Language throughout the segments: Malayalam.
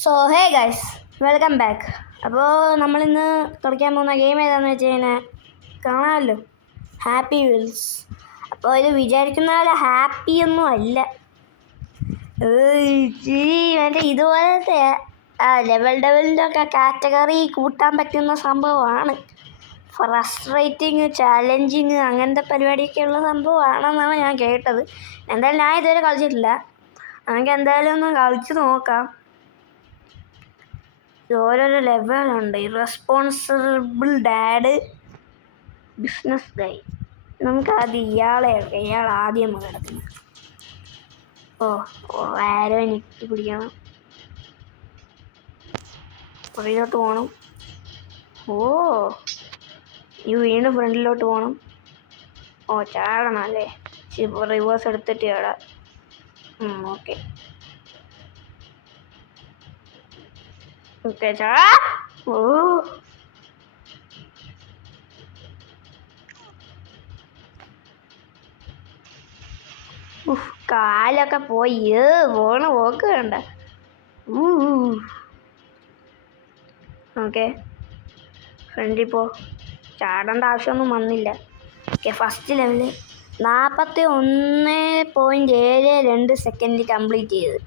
So hey guys, welcome back. അപ്പോൾ നമ്മളിന്ന് കളിക്കാൻ പോകുന്ന ഗെയിം ഏതാണെന്ന് വെച്ച് കഴിഞ്ഞാൽ കാണാമല്ലോ, ഹാപ്പി വീൽസ്. അപ്പോൾ ഇത് വിചാരിക്കുന്ന പോലെ ഹാപ്പിയൊന്നും അല്ല. മറ്റേ ഇതുപോലത്തെ ലെവലിൻ്റെ ഒക്കെ കാറ്റഗറി കൂട്ടാൻ പറ്റുന്ന സംഭവമാണ്. ഫ്രസ്ട്രേറ്റിങ്, ചാലഞ്ചിങ് അങ്ങനത്തെ പരിപാടിയൊക്കെയുള്ള സംഭവമാണെന്നാണ് ഞാൻ കേട്ടത്. എന്തായാലും ഞാൻ ഇതുവരെ കളിച്ചിട്ടില്ല. നമുക്ക് എന്തായാലും ഒന്ന് കളിച്ച് നോക്കാം. ഓരോരോ ലെവലുണ്ട്. ഇറസ്പോൺസിബിൾ ഡാഡ്, ബിസിനസ് ഗൈ. നമുക്ക് ആദ്യം ഇയാൾ ആദ്യം കിടക്കുന്നത്. ആരോ ഞെക്കി പിടിക്കണം, പുറകിലോട്ട് പോകണം. ഈ വീണ്ടും ഫ്രണ്ടിലോട്ട് പോകണം. ചാടണം അല്ലേ? റിവേഴ്സ് എടുത്തിട്ട് ചാടാം. ഓക്കെ ചാടാ. കാലൊക്കെ പോയി പോണ പോക്ക് വേണ്ട. ഓക്കെ, ഫ്രണ്ടിൽ പോ. ചാടേണ്ട ആവശ്യമൊന്നും വന്നില്ല. Okay, first level 41.72 second complete ചെയ്ത്.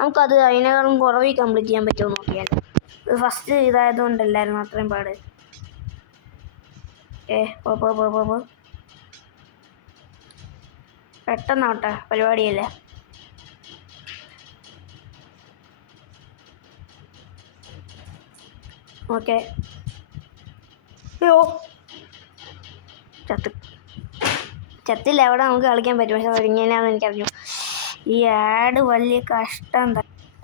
നമുക്കത് അതിനേക്കാളും കുറവിൽ കംപ്ലീറ്റ് ചെയ്യാൻ പറ്റുമോ നോക്കിയാലോ. ഇത് ഫസ്റ്റ് ഇതായതുകൊണ്ടല്ലായിരുന്നു അത്രയും പാട്. പോ പെട്ടെന്നാവട്ടെ, പരിപാടിയല്ലേ. ഓക്കെ, ചത്തില്ല. അവിടെ നമുക്ക് കളിക്കാൻ പറ്റും, പക്ഷെ ഇങ്ങനെയാണെന്ന് എനിക്കറിഞ്ഞു. ഈ ആഡ് വലിയ കഷ്ടം.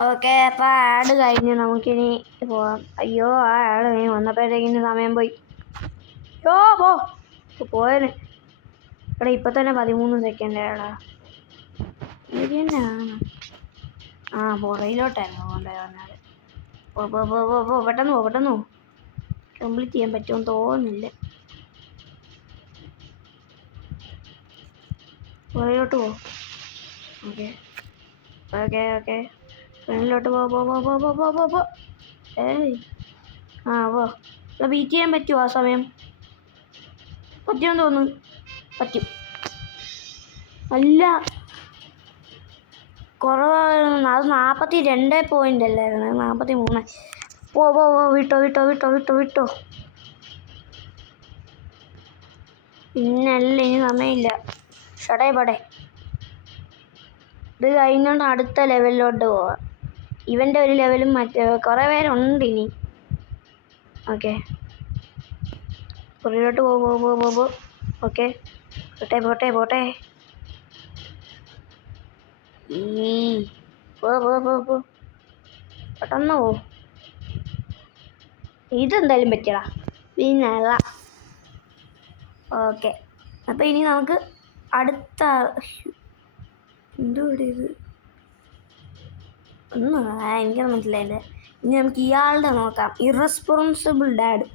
ഓക്കെ, അപ്പോൾ ആഡ് കഴിഞ്ഞ് നമുക്കിനി പോവാം. അയ്യോ, ആ ആഡ് കഴിഞ്ഞ് വന്നപ്പോഴത്തേക്കിന് സമയം പോയി. പോയന് ഇവിടെ ഇപ്പം തന്നെ 13 സെക്കൻഡ് ആടാ. ഇത് തന്നെയാണ്. പുറയിലോട്ടായിരുന്നു കൊണ്ടുവന്നത്. പെട്ടെന്ന് കംപ്ലീറ്റ് ചെയ്യാൻ പറ്റുമെന്ന് തോന്നുന്നില്ല. പുറയിലോട്ട് പോ. ഓക്കെ ഫ്രണ്ടിലോട്ട് പോ. ബീറ്റ് ചെയ്യാൻ പറ്റുമോ? ആ സമയം പറ്റുമെന്ന് തോന്നുന്നു. പറ്റും. അല്ല, കുറവായിരുന്നു. അത് 42 പോയിന്റ് അല്ലായിരുന്നു, 43. വിട്ടോ. പിന്നല്ല, ഇനി സമയമില്ല. പടേ ഇത് കഴിഞ്ഞോണ്ട് അടുത്ത ലെവലിലോട്ട് പോവാം. ഇവൻ്റെ ഒരു ലെവലും മറ്റേ കുറേ പേരുണ്ട് ഇനി. ഓക്കെ, പുറകിലോട്ട് പോ. ഓക്കെ, പോട്ടെ. പോ പെട്ടെന്ന് പോ. ഇതെന്തായാലും പറ്റിയടാ. പിന്നല്ല. ഓക്കെ, അപ്പോൾ ഇനി നമുക്ക് അടുത്ത എന്തുകൂടെ ഇത് എനിക്കൊന്നും മനസ്സിലായില്ല. ഇനി നമുക്ക് ഇയാളുടെ നോക്കാം. Irresponsible dad.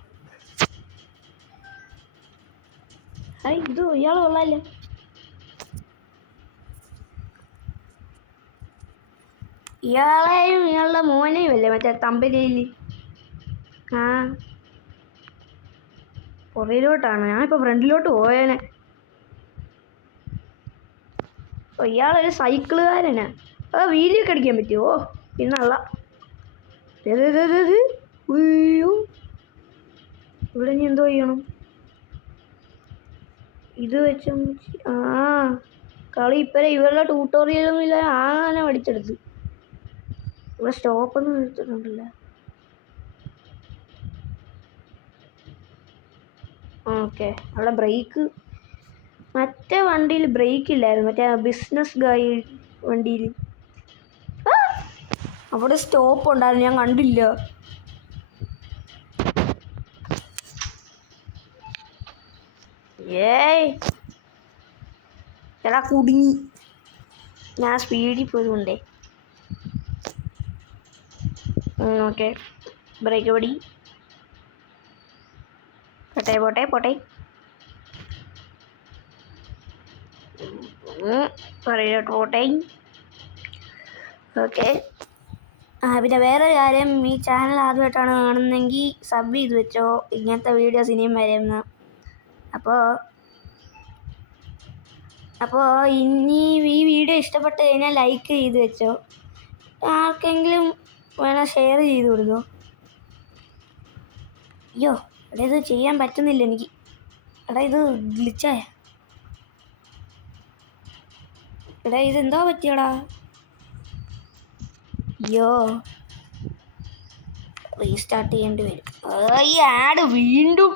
ഇയാൾ കൊള്ളാല്ലേ. ഇയാളെയും ഇയാളുടെ മോനെയും അല്ലേ മറ്റേ തമ്പലിയിൽ. പുറയിലോട്ടാണ്. ഞാനിപ്പോൾ ഫ്രണ്ടിലോട്ട് പോയേനെ. ഇയാളൊരു സൈക്കിളുകാരനാ. വീഡിയോ ഒക്കെ അടിക്കാൻ പറ്റുമോ? പിന്നല്ല. ഇവിടെ ഇനി എന്തോ ചെയ്യണം? ഇത് വെച്ച കളി ഇപ്പഴേ ഇവരുടെ ട്യൂട്ടോറിയലും ഇല്ല. ആന പഠിച്ചെടുത്ത്. ഇവിടെ സ്റ്റോപ്പൊന്നും എടുത്തിട്ടുണ്ടല്ല. ഓക്കെ, അവിടെ ബ്രേക്ക്. മറ്റേ വണ്ടിയിൽ ബ്രേക്ക് ഇല്ലായിരുന്നു, മറ്റേ ബിസിനസ് ഗായി വണ്ടിയിൽ. അവിടെ സ്റ്റോപ്പ് ഉണ്ടായിരുന്നു, ഞാൻ കണ്ടില്ല. എടാ കുടുങ്ങി. ഞാൻ സ്പീഡിൽ പോയതുകൊണ്ടേ. ഓക്കെ, ബ്രേക്ക് പടി. പോട്ടെ. പുറകിലോട്ട് പോട്ടെ. ഓക്കെ, പിന്നെ വേറൊരു കാര്യം, ഈ ചാനൽ ആദ്യമായിട്ടാണ് കാണുന്നതെങ്കിൽ സബ് ചെയ്ത് വെച്ചോ. ഇങ്ങനത്തെ വീഡിയോസ് ഇനിയും വരുന്ന. അപ്പോൾ ഇനി ഈ വീഡിയോ ഇഷ്ടപ്പെട്ട് കഴിഞ്ഞാൽ ലൈക്ക് ചെയ്ത് വെച്ചോ. ആർക്കെങ്കിലും വേണം ഷെയർ ചെയ്ത് കൊടുത്തോ. അയ്യോ എടാ ഇത് ചെയ്യാൻ പറ്റുന്നില്ല എനിക്ക്. എടാ ഇത് ഗ്ലിച്ചായ. എടാ ഇതെന്തോ പറ്റിയടാ. അയ്യോ റീസ്റ്റാർട്ട് ചെയ്യേണ്ടി വരും. ഈ ആഡ് വീണ്ടും.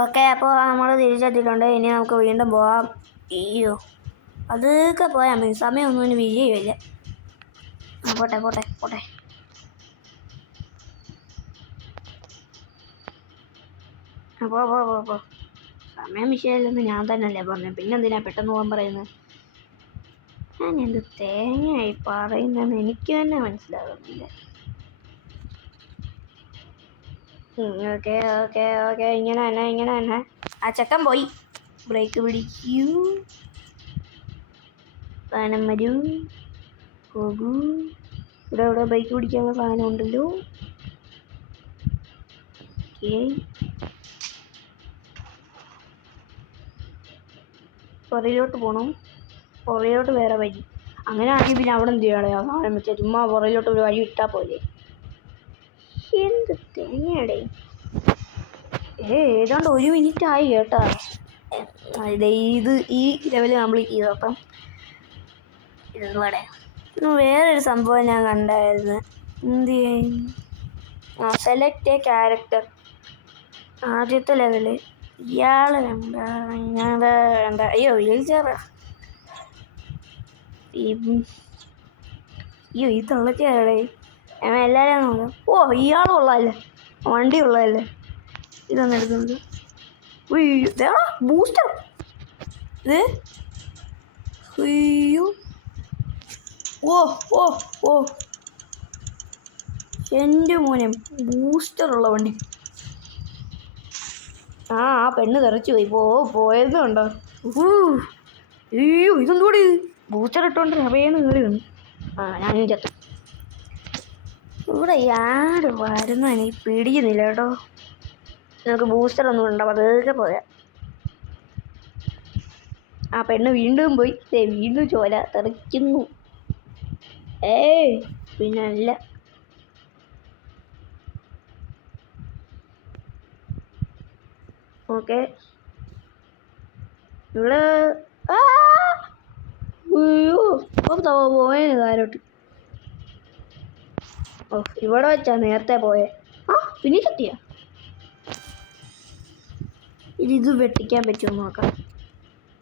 ഓക്കെ അപ്പോൾ നമ്മൾ തിരിച്ചെത്തിയിട്ടുണ്ട്. ഇനി നമുക്ക് വീണ്ടും പോവാം. അയ്യോ അതൊക്കെ പോയാൽ മതി, സമയമൊന്നും ഇനി വീഴുകയില്ല. പോട്ടെ പോട്ടെ പോട്ടെ. പോ സമയം വിഷയമില്ലെന്ന് ഞാൻ തന്നെയല്ലേ പറഞ്ഞത്, പിന്നെന്തിനാ പെട്ടെന്ന് പോകാൻ പറയുന്നത്? ഞാൻ എന്ത് തേങ്ങയായി പറയുന്നതെന്ന് എനിക്ക് തന്നെ മനസ്സിലാകുന്നില്ല. ഓക്കെ ഓക്കെ ഓക്കെ ഇങ്ങനെ തന്നെ. ആ ചെക്കൻ പോയി. ബ്രേക്ക് പിടിക്കൂ, സാധനം വരൂ, പോകൂ. ഇവിടെ ബ്രേക്ക് പിടിക്കാനുള്ള സാധനം ഉണ്ടല്ലോ. ഓക്കെ പുറയിലോട്ട് പോകണം. പുറയിലോട്ട് വേറെ വഴി. അങ്ങനെ ആണെങ്കിൽ പിന്നെ അവിടെ എന്ത് ചെയ്യണേ? ആ സാധനം വെച്ചാൽ ചുമ്മാ പുറയിലോട്ട് ഒരു വഴി ഇട്ടാൽ പോലെ. എന്ത് തേങ്ങയുടെ. ഏതാണ്ട് 1 മിനിറ്റ് ആയി കേട്ടാ. ഇത് ഈ ലെവൽ കംപ്ലീറ്റ് ചെയ്തു. അപ്പം ഇതുകൂടെ വേറൊരു സംഭവം ഞാൻ കണ്ടായിരുന്നു. എന്ത് സെലക്ട് എ ക്യാരക്ടർ. ആദ്യത്തെ ലെവല് ഇയാൾ വേണ്ട. അയ്യോ വീൽ ചെയറാ. അയ്യോ ഈ തള്ളക്കാരടെ എല്ലാവരെയും നോക്കാം. ഓ ഇയാളും ഉള്ളതല്ലേ, വണ്ടി ഉള്ളതല്ലേ. ഇതൊന്നും എടുക്കുന്നത്. ഇതേടാ ബൂസ്റ്റർ. അയ്യോ ഓ ഓ ഓ എൻ്റെ മോനെ ബൂസ്റ്ററുള്ള വണ്ടി. ആ പെണ്ണ് തെറിച്ചു പോയി. പോയതുണ്ടോ? അയ്യോ ഇതെന്തോടി ബൂസ്റ്റർ ഇട്ടോണ്ട് അവയെന്ന് കയറി വന്നു. ഞാനും ചത്തു. ഇവിടെ ആട് വരുന്ന എനിക്ക് പിടിക്കുന്നില്ല കേട്ടോ. നമുക്ക് ബൂസ്റ്ററൊന്നും ഉണ്ടോ? അതൊക്കെ പോയാ. ആ പെണ്ണ് വീണ്ടും പോയി. വീണ്ടും ചോല തെറിക്കുന്നു. പിന്നെ അല്ല. ഓക്കെ ഇവിടെ അയ്യോ പോയേനെ താരോട്ട്. ഇവിടെ വെച്ചാ നേരത്തെ പോയേ. പിന്നെ സത്യ ഇത് വെട്ടിക്കാൻ പറ്റുമോ നോക്കാം.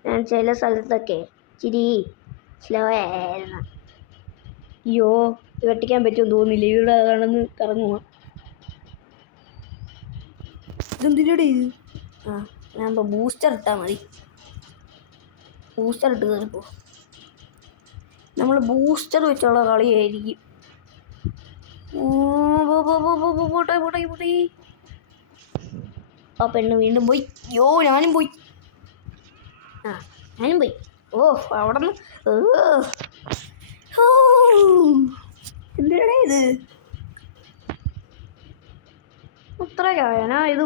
ഞാൻ ചില സ്ഥലത്തൊക്കെ ഇച്ചിരി സ്ലോ ആയിരുന്നു. അയ്യോ വെട്ടിക്കാൻ പറ്റുമെന്ന് തോന്നുന്നില്ല. ഇവിടെ കടന്ന് കറങ്ങുക. ഇതെന്തിനാടെ ഇത്? ഞാൻ ബൂസ്റ്റർ ഇട്ടാൽ മതി. ബൂസ്റ്റർ ഇട്ട് കയറിപ്പോ. നമ്മൾ ബൂസ്റ്റർ വെച്ചുള്ള കളിയായിരിക്കും. പോട്ടെ. ആ പെണ്ണ് വീണ്ടും പോയി. അയ്യോ ഞാനും പോയി. ഞാനും പോയി. അവിടെ നിന്ന് എന്തിനാ ഇത്? അത്രയ്ക്കായ ഞാൻ ഇത്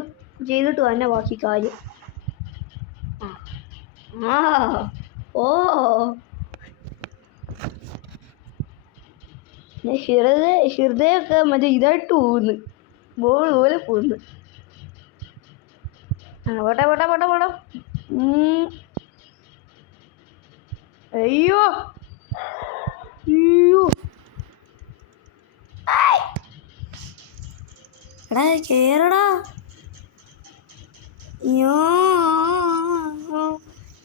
ചെയ്തിട്ട് തന്നെ ബാക്കി കാര്യം. ഹൃദയമൊക്കെ മറ്റേ ഇതായിട്ട് പോകുന്നു, ബോൾ പോലെ പോകുന്നു. പോട്ടെ. അയ്യോ എടാ കേറടാ. അയ്യോ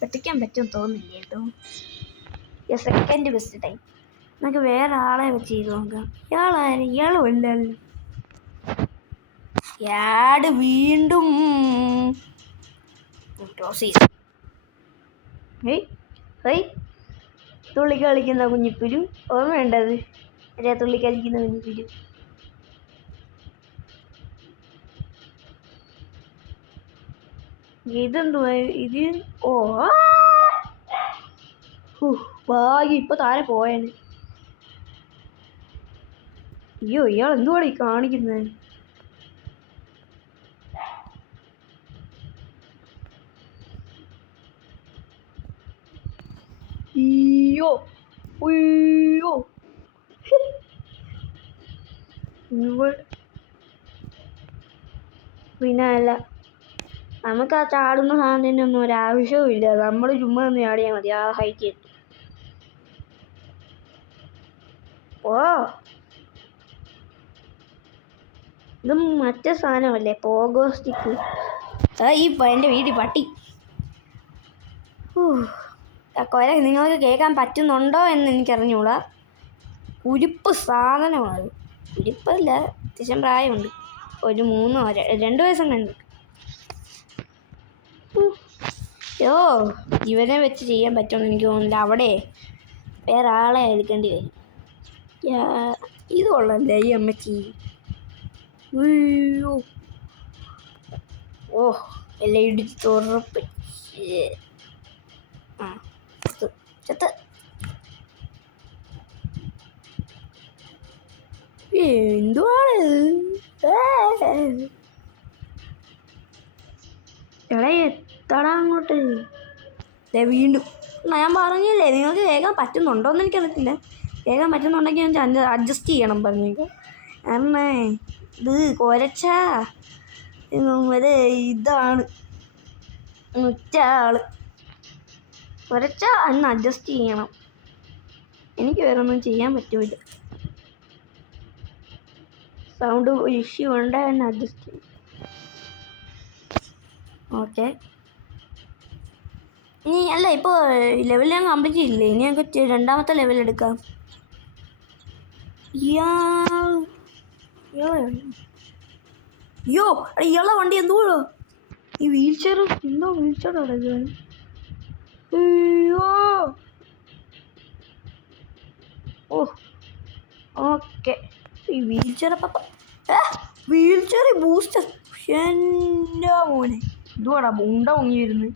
വെട്ടിക്കാൻ പറ്റുമെന്ന് തോന്നില്ല കേട്ടോ. Second best time. നമുക്ക് വേറെ ആളെ വെച്ച് ചെയ്ത് നോക്കാം. ഇയാളും ഉണ്ടല്ലോ. യാഡ് വീണ്ടും ക്ലോസ് ചെയ്തു. തുള്ളി കളിക്കുന്ന കുഞ്ഞിപ്പുരു ഓർമ്മയുണ്ടത്? തുള്ളി കളിക്കുന്ന കുഞ്ഞിപ്പുരു. ഇതെന്തുവാ ഇത്? ഭാഗ്യം ഇപ്പൊ താഴെ പോയേനെ. അയ്യോ ഇയാൾ എന്തുവാണ് ഈ കാണിക്കുന്നത്? അയ്യോ അയ്യോ പിന്നെ അല്ല, നമുക്ക് ആ ചാടുന്ന സാധനത്തിനൊന്നും ഒരാവശ്യവും ഇല്ല. നമ്മൾ ചുമ്മാ ഒന്ന് ചാടിയാൽ മതി, ആ ഹൈറ്റ് എത്തും. ഓ ഇത് മറ്റേ സാധനമല്ലേ, പോഗോ സ്റ്റിക്ക്. ഈ എൻ്റെ വീട്ടിൽ പട്ടി. കൊര നിങ്ങൾക്ക് കേൾക്കാൻ പറ്റുന്നുണ്ടോ എന്ന് എനിക്കറിഞ്ഞൂടാ. ഉരുപ്പ് സാധനമാണ്. ഉരുപ്പല്ല, അത്യാവശ്യം പ്രായമുണ്ട്. ഒരു 2 വയസ്സുണ്ട്. യോ ഇവനെ വെച്ച് ചെയ്യാൻ പറ്റുമെന്ന് എനിക്ക് തോന്നുന്നില്ല. അവിടെ വേറെ ആളെ എടുക്കേണ്ടി വരും. ഇത് കൊള്ളല്ലേ ഈ അമ്മച്ചി. ഓ എല്ലാം ഇടിച്ച് തുറപ്പ്. ചത്ത് എന്തുവാണ് എടാ എത്തടാ അങ്ങോട്ട്. വീണ്ടും ഞാൻ പറഞ്ഞില്ലേ നിങ്ങൾക്ക് കേൾക്കാൻ പറ്റുന്നുണ്ടോയെന്ന് എനിക്കറിയത്തില്ല. കേൾക്കാൻ പറ്റുന്നുണ്ടെങ്കിൽ ഞാൻ അഡ്ജസ്റ്റ് ചെയ്യണം പറഞ്ഞേക്ക്. കാരണം ഇത് കുരച്ചാ ഇതാണ് ഉച്ച ആള്. കുരച്ചാ അന്ന് അഡ്ജസ്റ്റ് ചെയ്യണം. എനിക്ക് വേറെ ഒന്നും ചെയ്യാൻ പറ്റൂല. സൗണ്ട് ഇഷ്യൂ ഉണ്ട്, എന്ന് അഡ്ജസ്റ്റ് ചെയ്യും. ഓക്കെ, ഇനി അല്ല ഇപ്പോൾ ലെവൽ ഞാൻ കംപ്ലീറ്റ് ചെയ്യില്ലേ. ഇനി ഞങ്ങൾക്ക് 2ാമത്തെ ലെവൽ എടുക്കാം. അയ്യോ ഇയാളെ വണ്ടി എന്തുവാ ഈ വീൽ ചെയർ? എന്തോ വീൽ ചെയർ അടയ്ക്കാൻ. അയ്യോ ഓ ഓക്കെ, ഈ wheel chair wheel chair booster. എൻ്റെ മോനെ ഇതുവാടാ ഉണ്ട പൊങ്ങി വരുന്നത്.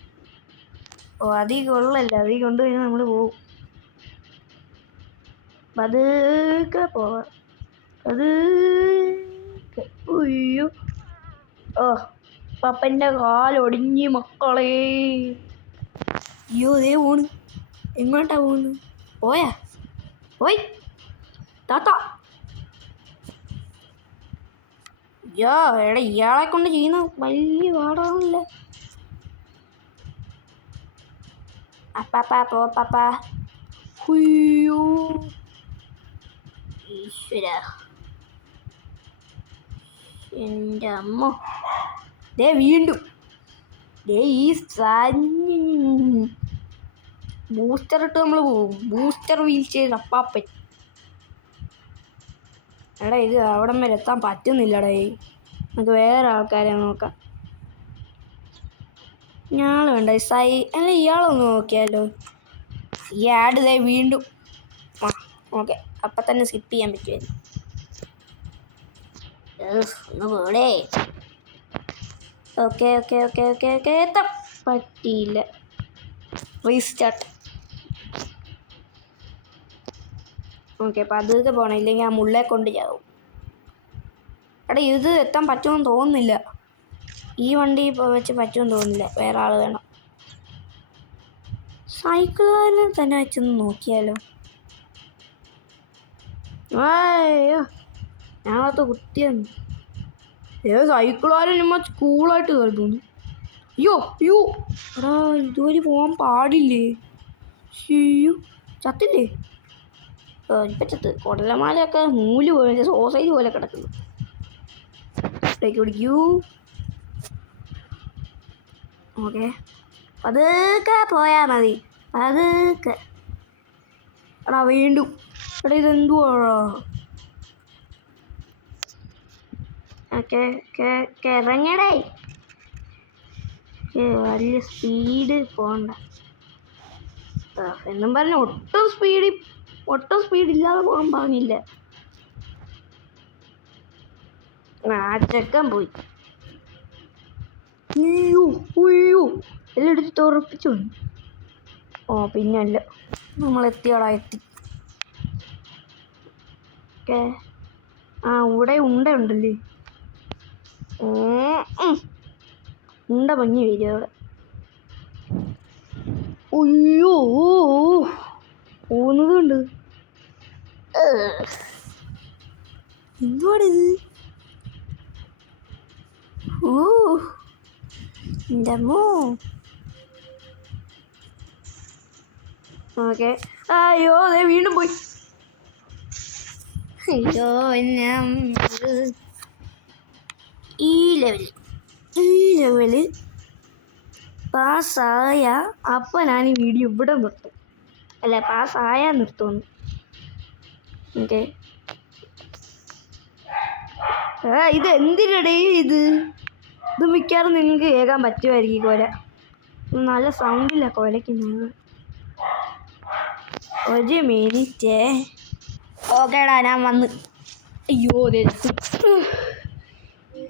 ഓ അതീ കൊള്ളല്ല, അതീ കൊണ്ടുകഴിഞ്ഞാൽ നമ്മൾ പോവും. പതുക്കെ പോവാം, പതുക്കെ. അയ്യോ ഓ പപ്പൻ്റെ കാലൊടിഞ്ഞ് മക്കളെ. അയ്യോ അതേ പോണ്. എങ്ങോട്ടാ പോണ്? പോയാ പോയി താത്ത. അയ്യോ എടാ ഇയാളെ കൊണ്ട് ചെയ്യുന്ന വലിയ പാടാണല്ലേ. അപ്പാപ്പാ പോ പാപ്പാ. അയ്യോ ഈശ്വര എൻ്റെ അമ്മ. ദേ വീണ്ടും ദേ ഈ ബൂസ്റ്റർ ഇട്ട് നമ്മൾ പോകും. ബൂസ്റ്റർ വീൽ ചെയ്ത് അപ്പാപ്പൻ. എടാ ഇത് അവിടം വരെ എത്താൻ പറ്റുന്നില്ലടേ. നമുക്ക് വേറെ ആൾക്കാരെ നോക്കാം. ഇയാൾ വേണ്ട അല്ല ഇയാളൊന്ന് നോക്കിയാലോ. ഈ ആഡ് ഇതേ വീണ്ടും. ഓക്കെ, അപ്പം തന്നെ സ്കിപ്പ് ചെയ്യാൻ പറ്റുമായിരുന്നു. ഒന്ന് പോടേ. Okay okay okay okay okay എത്താൻ പറ്റിയില്ല. റീസ്റ്റാർട്ട്. ഓക്കെ, അപ്പം അതൊക്കെ പോകണം, ഇല്ലെങ്കിൽ ആ മുള്ളെ കൊണ്ട് ചാവും. എടാ ഇത് എത്താൻ പറ്റുമെന്ന് തോന്നുന്നില്ല. ഈ വണ്ടി വെച്ച് പറ്റുമെന്ന് തോന്നുന്നില്ല. വേറെ ആൾ വേണം. സൈക്കിളുകാരനെ തന്നെ വെച്ചൊന്ന് നോക്കിയാലോ. അയ്യോ ഞാനകത്ത് കുത്തിയെന്ന്. സൈക്കിളുകാരൻ നമ്മൾ കൂളായിട്ട് കയറി തോന്നി. അയ്യോ അയ്യോ എടാ ഇതുവരെ പോകാൻ പാടില്ലേ. അയ്യോ ചത്തില്ലേ? ഇപ്പം ചത്ത്. കൊടലമാലയൊക്കെ നൂല് പോലെ സോസേജ് പോലെ കിടക്കുന്നു. പിടിക്കൂ. ഓക്കെ, പതുക്കെ പോയാൽ മതി, പതുക്കെ. എടാ വീണ്ടും. എടാ ഇതെന്തുവാ? ഇറങ്ങടേ. വലിയ സ്പീഡ് പോകണ്ട എന്നും പറഞ്ഞ് ഒട്ടും സ്പീഡില്ലാതെ പോകാൻ പറഞ്ഞില്ല. ആ ചെക്കൻ പോയി. അയ്യോ അയ്യോ എല്ലാം എടുത്ത് തുറപ്പിച്ചു. ഓ പിന്നല്ല, നമ്മൾ എത്തിയോടാ, എത്തി. ഓക്കെ ആ ഇവിടെ ഉണ്ടല്ലേ. ഉണ്ട പഞ്ഞി വരിക അവിടെ. അയ്യോ പോകുന്നതുണ്ട്. എന്തുവാണിത്? എൻ്റെ അമ്മോ. ഓക്കെ. അയ്യോ അതെ വീണ്ടും പോയി. അയ്യോ ഈ ലെവല് പാസ്സായ അപ്പം ഞാൻ ഈ വീഡിയോ ഇവിടെ നിർത്തും. അല്ല പാസ്സായാൽ നിർത്തുന്നു. ഓക്കെ. ഇത് എന്തിനടേ ഇത് മിക്കവാറും നിങ്ങൾക്ക് കേൾക്കാൻ പറ്റുമായിരിക്കും കൊല. നല്ല സൗണ്ടില്ല കൊലയ്ക്കുന്നത്. ഒരു മിനിറ്റ്. ഓക്കേടാ ഞാൻ വന്ന്. അയ്യോ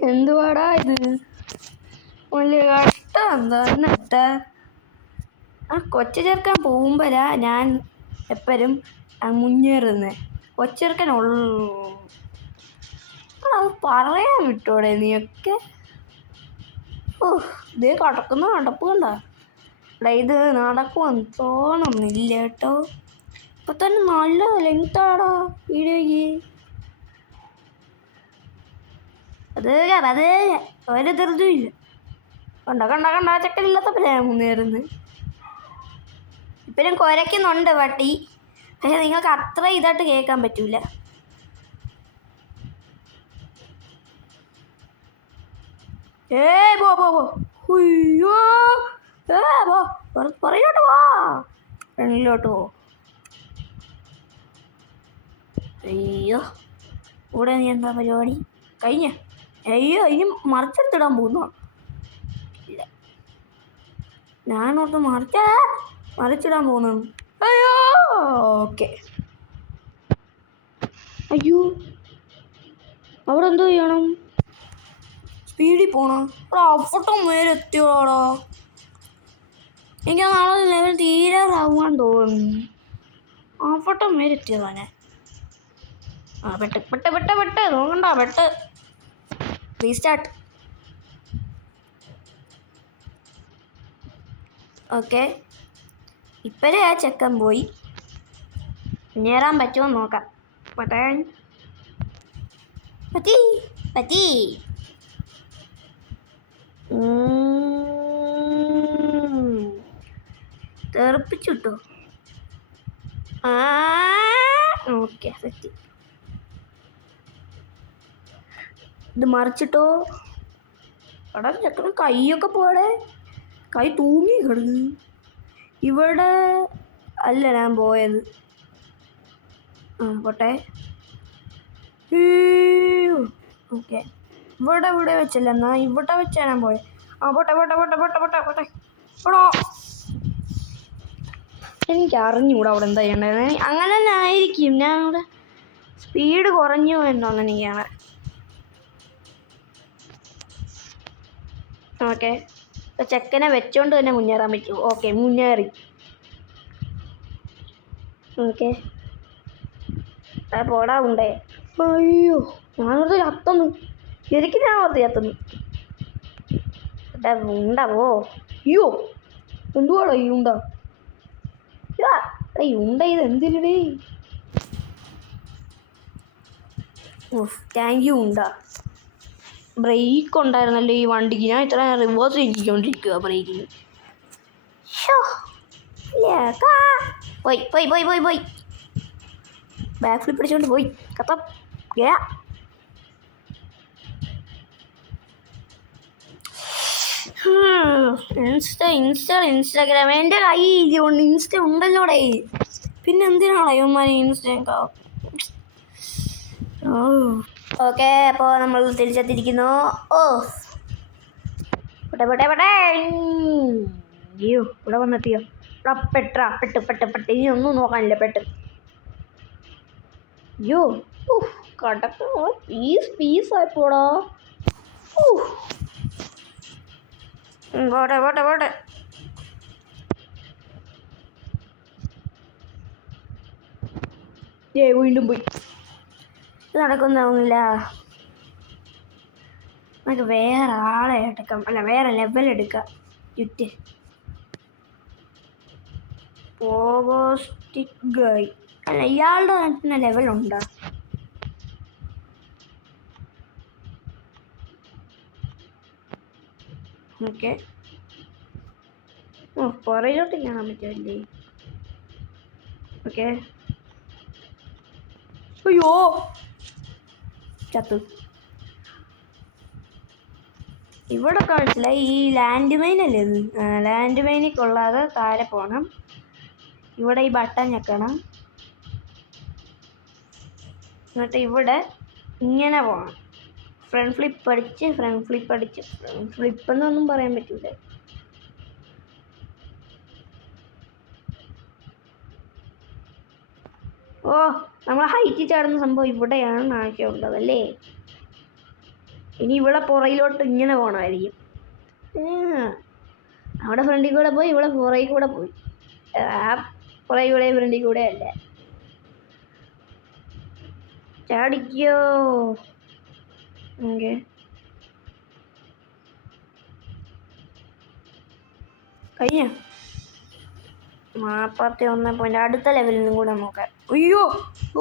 എന്തുവാടാ ഇത്? വലിയ കഷ്ടം എന്താ എന്നിട്ട. ആ കൊച്ചു ചേർക്കാൻ പോകുമ്പോഴാ ഞാൻ എപ്പോഴും മുന്നേറുന്നത്. കൊച്ചെറുക്കനുള്ളൂ. അത് പറയാൻ വിട്ടോടെ നീയൊക്കെ. ഇതേ കിടക്കുന്ന നടപ്പ് കണ്ട. ഇത് നടക്കുമെന്ന് തോന്നുന്നില്ല കേട്ടോ. ഇപ്പൊ തന്നെ നല്ല ലെങ്താടാ വീഡിയോയ്ക്ക്. അത് ഒരു ധൃതിയില്ല. കണ്ട ചക്കലില്ലാത്തപ്പോഴാ മുന്നേറുന്നത്. ഇപ്പം ഞാൻ കുരയ്ക്കുന്നുണ്ട് പട്ടി. പക്ഷെ നിങ്ങൾക്ക് അത്ര ഇതായിട്ട് കേൾക്കാൻ പറ്റൂല. അയ്യോ പുറകിലോട്ട് പോ. ഫ്രണ്ടിലോട്ട് പോ. അയ്യോ ഇവിടെ നീ എന്താ പരിപാടി കഴിഞ്ഞ? അയ്യോ ഇനി മറിച്ചെടുത്തിടാൻ പോകുന്നു. ഇല്ല ഞാനോട്ട് മറിച്ചിടാൻ പോകുന്നു. അയ്യോ ഓക്കെ. അയ്യോ അവിടെ എന്തോ ചെയ്യണം? സ്പീഡിൽ പോണോ? അപ്പട്ടം വരെ എത്തിയോടാ. എനിക്ക് നാളെ ലെവൽ തീരാറാവാൻ തോന്നുന്നു. അപ്പട്ടം വരെ എത്തിയതാനെ. പെട്ട് നോക്കണ്ട. പെട്ട് റീസ്റ്റാർട്ട്. ഓക്കെ. ഇപ്പോഴേ ആ ചെക്കൻ പോയി. നേരാൻ പറ്റുമോ നോക്കാം. പറ്റി തെറിപ്പിച്ചിട്ടോ. Okay set. ഇത് മറിച്ചിട്ടോ. എടാ ചെക്കന് കൈയൊക്കെ പോടെ. കൈ തൂങ്ങി കിടന്ന്. ഇവിടെ അല്ല ഞാൻ പോയത്. പോട്ടെ. ഓക്കെ ഇവിടെ വെച്ചല്ല. എന്നാ ഇവിടെ വെച്ചാ ഞാൻ പോയത്. പോട്ടെ. എടോ എനിക്ക് അറിഞ്ഞൂടെ അവിടെ എന്താ ചെയ്യണ്ടത്. അങ്ങനെ തന്നെ ആയിരിക്കും. ഞാൻ ഇവിടെ സ്പീഡ് കുറഞ്ഞു എന്നോന്ന് എനിക്കാണ്. ഓക്കെ ഇപ്പം ചെക്കനെ വെച്ചോണ്ട് തന്നെ മുന്നേറാൻ പറ്റുമോ? ഓക്കെ മുന്നേറി. ഓക്കെ പോടാ ഉണ്ടേ. അയ്യോ ഞാനോർത്ത് ചത്തുന്നു. ശരിക്കും ഞാൻ ഓർത്ത് ചത്തുന്നു. ഉണ്ടാവോ? അയ്യോ എന്തുവാടോ ഈ ഉണ്ട? ഈ ഉണ്ട ഇത് എന്തിനടേ? താങ്ക് യു ഉണ്ട. ബ്രേക്ക് ഉണ്ടായിരുന്നല്ലോ ഈ വണ്ടിക്ക്. ഞാൻ ഇത്ര റിവേഴ്സ് ചെയ്യിക്കൊണ്ടിരിക്കുക ബ്രേക്കിന്. പോയി ബാക്ക് ഫ്ലിപ്പ് അടിച്ചുകൊണ്ട് പോയി. കത്തം ഇൻസ്റ്റാഗ്രാം എൻ്റെ കയ്യിൽ ഇൻസ്റ്റ ഉണ്ടല്ലോടെ. പിന്നെ എന്തിനാണോ ഇവന്മാർ ഇൻസ്റ്റ? ഓക്കെ അപ്പോൾ നമ്മൾ തിരിച്ചെത്തിയിരിക്കുന്നു. പെട്ടെ അയ്യോ ഇവിടെ വന്നെത്തിയോ? പെട്ട് ഇനി ഒന്നും നോക്കാനില്ല. പെട്ട് അയ്യോ കടക്കണോ? പീസായിപ്പോടാ. പോട്ടെ വീണ്ടും പോയി. ഇത് നടക്കുന്നൊന്നുമില്ല. നമുക്ക് വേറെ ആളെ എടുക്കാം, അല്ല വേറെ ലെവൽ എടുക്കാം. ചുറ്റ് പോഗോസ്റ്റിക് ഗൈ അല്ല, ഇയാളുടെ തന്നെ ലെവലുണ്ടോ? ഓക്കെ. ഓ പുറയിലോട്ട് കാണാൻ പറ്റുമല്ലേ? ഓക്കെ. അയ്യോ ചത്തു. ഇവിടെ കാണിച്ചില്ല. ഈ ലാൻഡ് മൈൻ അല്ലേ ഇത്? ലാൻഡ് മൈനിൽ കൊള്ളാതെ താഴെ പോകണം. ഇവിടെ ഈ ബട്ടൺ ഞെക്കണം. എന്നിട്ട് ഇവിടെ ഇങ്ങനെ പോകണം. ഫ്രണ്ട് ഫ്ലിപ്പ് അടിച്ച് ഫ്രണ്ട് ഫ്ലിപ്പ് എന്നൊന്നും പറയാൻ പറ്റൂല. ഓ, നമ്മൾ ഹൈറ്റ് ചാടുന്ന സംഭവം ഇവിടെയാണ് ആവശ്യമുള്ളത് അല്ലേ? ഇനി ഇവിടെ പുറയിലോട്ട് ഇങ്ങനെ പോകണമായിരിക്കും. അവിടെ ഫ്രണ്ടിൽ കൂടെ പോയി, ഇവിടെ പുറയിൽ കൂടെ പോയി. ആ പുറയിൽ കൂടെ ഫ്രണ്ടിൽ കൂടെ അല്ല. ചാടിക്കോ. ഓക്കെ. കഴിഞ്ഞ 41 പോയിന്റ്. അടുത്ത ലെവലിൽ നിന്നും കൂടെ നോക്കാം. അയ്യോ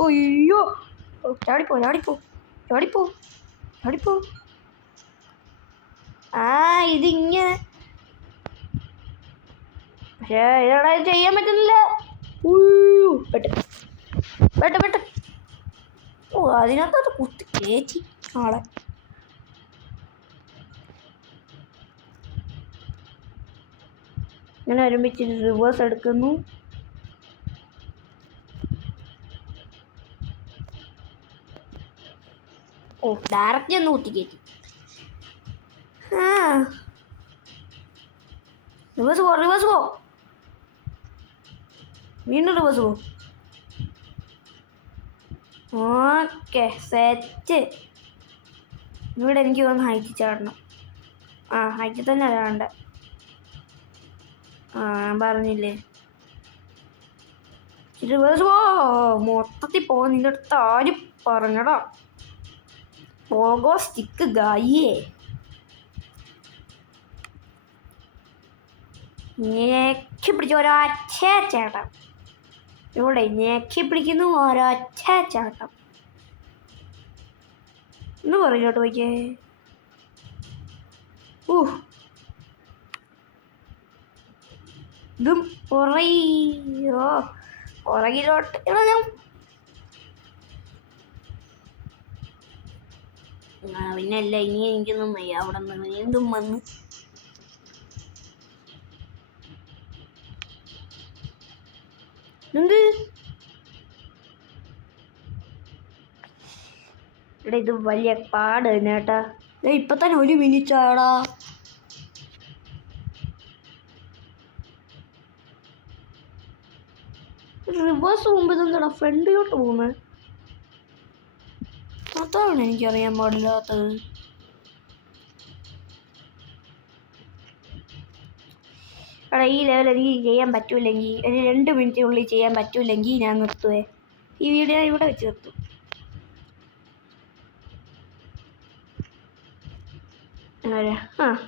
അയ്യോ, ചാടിപ്പോ ചാടിപ്പോ ചാടിപ്പോ ചാടിപ്പോ. ഇതിങ്ങനെ പക്ഷേ ഇതവിടെ ചെയ്യാൻ പറ്റുന്നില്ല. പെട്ട് പെട്ട് പെട്ട്. ഓ, അതിനകത്തോട്ട് കുത്തി കയറ്റി ആളെ. ഇങ്ങനെ ഒരുമിച്ച് റിവേഴ്സ് എടുക്കുന്നു. ഓ, ഡയറക്റ്റ് ഒന്ന് കുത്തി കയറ്റി. റിവേഴ്സ് പോ, റിവേഴ്സ് പോ, വീണ്ടും റിവേഴ്സ് പോ. Okay, set. ഇവിടെ എനിക്ക് വന്ന് ഹൈറ്റ് ചാടണം. ഹൈറ്റ് തന്നെ വേണ്ട. ഞാൻ പറഞ്ഞില്ലേ റിവേഴ്സ് പോ. മൊത്തത്തിൽ പോ. നിന്റെ അടുത്ത് ആരും പറഞ്ഞടാ? പോകോ സ്റ്റിക്ക് ഗായിയേ. ഞെക്കി പിടിച്ച് ഒരൊറ്റ ചാട്ടം. ഇവിടെ ഞെക്കി പിടിക്കുന്നു, ഒരൊറ്റ ചാട്ടം. ഒന്ന് പുറകിലോട്ട് പോയിക്കേ. ഇതും പുറയോ പുറകിലോട്ട്. പിന്നല്ല, ഇനി എനിക്കൊന്നും വയ്യ. അവിടെ നിന്ന് വീണ്ടും വന്ന് എന്ത് ഇവിടെ ഇത് വലിയ പാട് തന്നെ കേട്ടാ. ഇപ്പൊ തന്നെ 1 മിനിറ്റ് ആടാ. റിവേഴ്സ് പോകുമ്പോൾ ഇതെന്താടാ ഫ്രണ്ടിലോട്ട് പോകുന്നത്? അതാണ് എനിക്കറിയാൻ പാടില്ലാത്തത്. എടാ, ഈ ലെവൽ എനിക്ക് ചെയ്യാൻ പറ്റൂല്ലെങ്കിൽ, ഒരു 2 മിനിറ്റിനുള്ളിൽ ചെയ്യാൻ പറ്റൂല്ലെങ്കിൽ ഞാൻ നിർത്തുവേ. ഈ വീഡിയോ ഇവിടെ വെച്ച് നിർത്തും.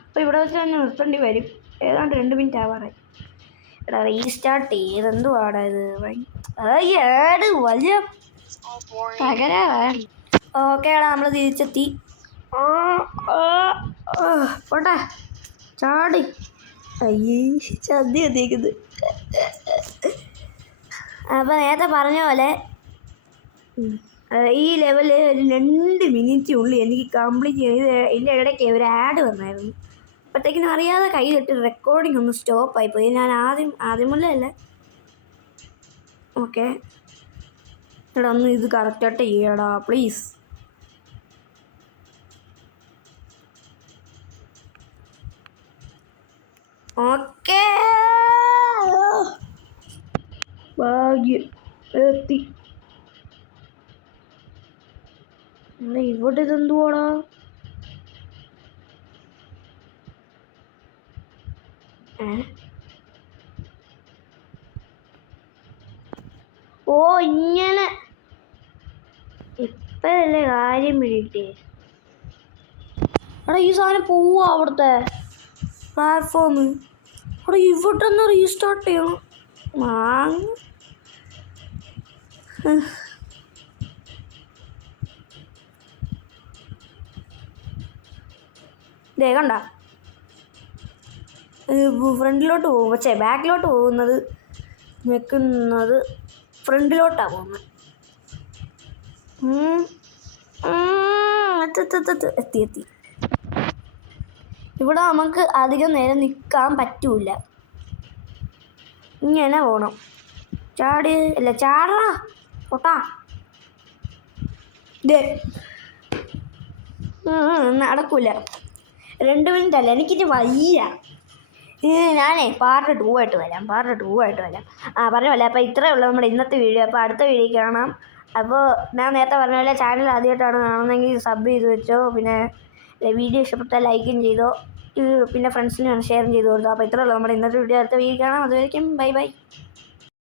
അപ്പോൾ ഇവിടെ വെച്ച് തന്നെ നിർത്തേണ്ടി വരും. ഏതാണ്ട് 2 മിനിറ്റ് ആവാറായി. എടാ, റീസ്റ്റാർട്ട് ചെയ്തെന്തു പാടായത്? ഏട് വലിയ തകരാറാണ്. ഓക്കെ എടാ, നമ്മൾ തിരിച്ചെത്തി. പോട്ടെ, ചാടി. അയ്യേ, ചന്തി വന്നേക്കുന്നത്. അപ്പം നേരത്തെ പറഞ്ഞ പോലെ ഈ ലെവല് ഒരു 2 മിനിറ്റിനുള്ളിൽ എനിക്ക് കംപ്ലീറ്റ് ചെയ്ത്. ഇതിൻ്റെ ഇടയ്ക്ക് ഒരു ആഡ് വന്നായിരുന്നു. അപ്പോഴത്തേക്കിനും അറിയാതെ കയ്യിലിട്ട് റെക്കോർഡിംഗ് ഒന്ന് സ്റ്റോപ്പായിപ്പോയി. ഞാൻ ആദ്യമല്ല. ഓക്കെ എടാ, ഒന്ന് ഇത് കറക്റ്റായിട്ട് ചെയ്യടാ പ്ലീസ്. ഓക്കെ, ഭാഗ്യം എത്തി. ഇവിടെ ഇതെന്തുവാടാ? ഓ, ഇങ്ങനെ ഇപ്പോഴല്ലേ കാര്യം പിടിയിട്ടേ. എടാ ഈ സാധനം പോവാ അവിടുത്തെ പ്ലാറ്റ്ഫോം. അവിടെ ഇവിടെ നിന്ന് റീസ്റ്റാർട്ട് ചെയ്യണം. മാങ്ങ ദേ കണ്ട, ഫ്രണ്ടിലോട്ട് പോകും. പക്ഷേ ബാക്കിലോട്ട് പോകുന്നത് നിൽക്കുന്നത് ഫ്രണ്ടിലോട്ടാണ് പോകുന്നത്. എത്തി. ഇവിടെ നമുക്ക് അധികം നേരം നിൽക്കാൻ പറ്റൂല. ഇങ്ങനെ പോകണം. ചാടാ പൊട്ടാ. ദേ നടക്കൂല. 2 മിനിറ്റ് അല്ല, എനിക്കിത് വയ്യ. ഞാനേ പാർട്ട് 2 ആയിട്ട് വരാം. പറഞ്ഞല്ലേ. അപ്പോൾ ഇത്രയേ ഉള്ളൂ നമ്മുടെ ഇന്നത്തെ വീഡിയോ. അപ്പോൾ അടുത്ത വീഡിയോ കാണാം. അപ്പോൾ ഞാൻ നേരത്തെ പറഞ്ഞ പോലെ ചാനൽ ആദ്യമായിട്ടാണ് കാണുന്നതെങ്കിൽ സബ് ചെയ്ത് വെച്ചോ. പിന്നെ വീഡിയോ ഇഷ്ടപ്പെട്ടാൽ ലൈക്കും ചെയ്തോ. പിന്നെ ഫ്രണ്ട്സിന് ഷെയറും ചെയ്ത് കൊടുത്തോ. അപ്പോൾ ഇത്രയേ ഉള്ളൂ നമ്മുടെ ഇന്നത്തെ വീഡിയോ. അടുത്ത വീഡിയോ കാണാം. അതുവരെയും ബൈ.